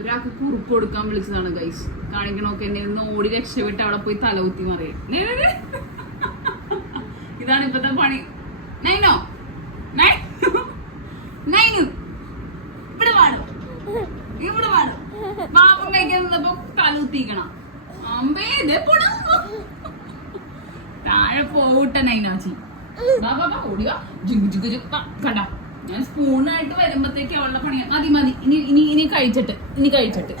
ഒരാൾക്ക് കുറുപ്പ് കൊടുക്കാൻ വിളിച്ചതാണ് ഗൈസ് കാണിക്കണോക്കെ എന്നെ നിന്ന് ഓടി രക്ഷപ്പെട്ട് അവിടെ പോയി തല കുത്തി മറിയാം. ഇതാണ് ഇപ്പത്തെ പണി. നൈനോ? നൈനു. അമ്പേ താഴെ പോവിട്ട നൈനാച്ചി. ബാബാ ഓടിയോ. ജിഗ് ജിഗ് ജിഗ് കണ്ടോ? ഞാൻ സ്പൂണായിട്ട് വരുമ്പത്തേക്ക് അവളുടെ പണി. മതി മതി. ഇനി ഇനി ഇനി കഴിച്ചിട്ട്. ഇനി കഴിച്ചിട്ട്.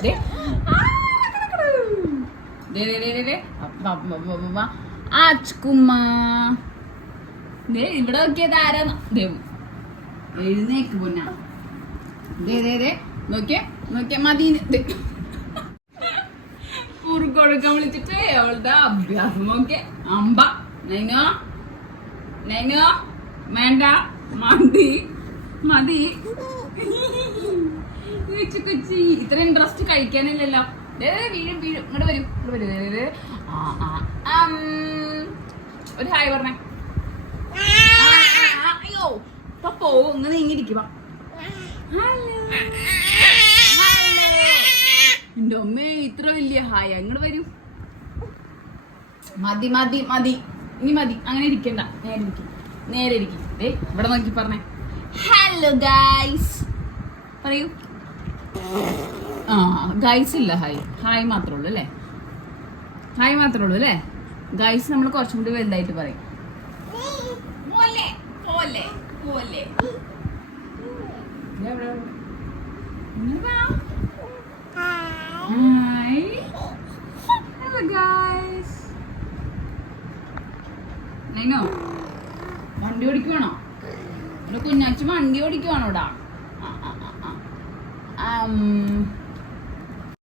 ഇവിടെ നോക്കിയത് ദേവു എഴുന്നേക്ക് പൊന്നാ. ദേ ദേ നോക്കിയേ നോക്കിയേ മതി. ദേ. കുറുക്കൊടുക്കാൻ വിളിച്ചിട്ട് അവളുടെ അഭ്യാസം നോക്കിയേ. അമ്പ. നൈനോ? നൈനോ? വേണ്ട. മതി. മതി. കൊച്ചു ഇത്ര ഇൻട്രസ്റ്റ് കഴിക്കാനില്ലല്ലോ. വീഴും വീഴും. ഇങ്ങോട്ട് വരും ഇങ്ങോട്ട് വരും. ഒരു ഹായ് പറഞ്ഞേ. അയ്യോ ഇപ്പൊ പോവും. ഇങ്ങനെ ഇങ്ങിരിക്കും എന്റെ അമ്മേ ഇത്ര വലിയ ഹായ. ഇങ്ങോട്ട് വരും. മതി മതി മതി. ഇനി മതി. അങ്ങനെ ഇരിക്കണ്ട. നേരെ ഇരിക്കും. നേരെ ഇരിക്കും. ദേ ഇവിടെ നോക്കി പറഞ്ഞേ. ഹലോ ഗൈസ് പറയൂ. ആ ഗൈസ് ഇല്ല ഹായ് ഹായ് മാത്രമേ ഉള്ളൂ അല്ലേ? ഹായ് മാത്രമേ ഉള്ളൂ അല്ലേ? ഗൈസ് നമ്മൾ കുറച്ചും കൂടി വലുതായിട്ട് പറയും. വണ്ടി ഓടിക്കുവാണോ? കുഞ്ഞാച്ചി വണ്ടി ഓടിക്കുവാണോടാ? ആ, ആ, ആ,